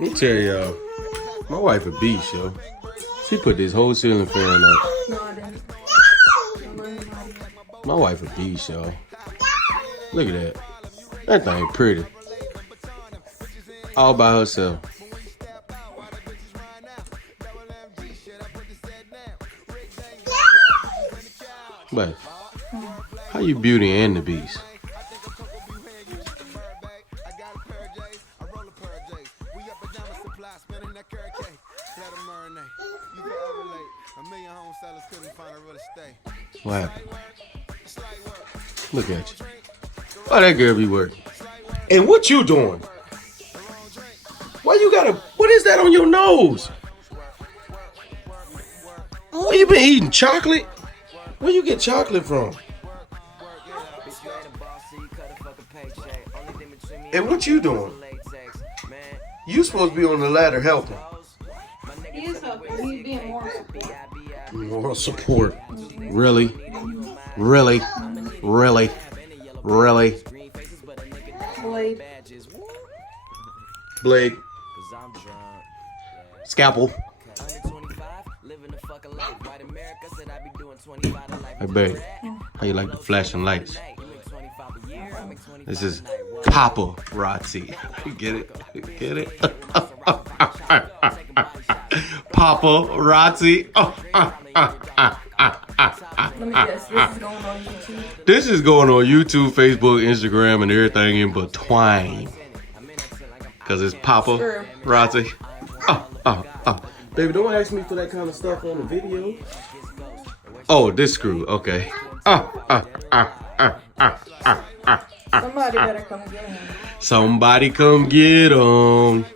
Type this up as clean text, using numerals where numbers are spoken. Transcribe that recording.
Let me tell y'all, my wife a beast, yo. She put this whole ceiling fan up. No, I didn't. My wife a beast, yo. Look at that. That thing pretty. All by herself. But how you Beauty and the Beast? What happened? Look at you. Why that girl be working? And what you doing? Why you gotta, what is that on your nose? Where you been eating chocolate? Where you get chocolate from? And what you doing? You supposed to be on the ladder helping. He is helping. He's being more support. Moral support. Really? Really? Really? Really? Blade. Blade. Scalpel. Hey babe, how you like the flashing lights? This is paparazzi. You get it? Get it? Paparazzi. Let me guess. This is going on YouTube. This is going on YouTube, Facebook, Instagram, and everything in between. Cause it's paparazzi. Baby, don't ask me for that kind of stuff on the video. Oh, this screw. Okay. Somebody better come get him. Somebody come get him.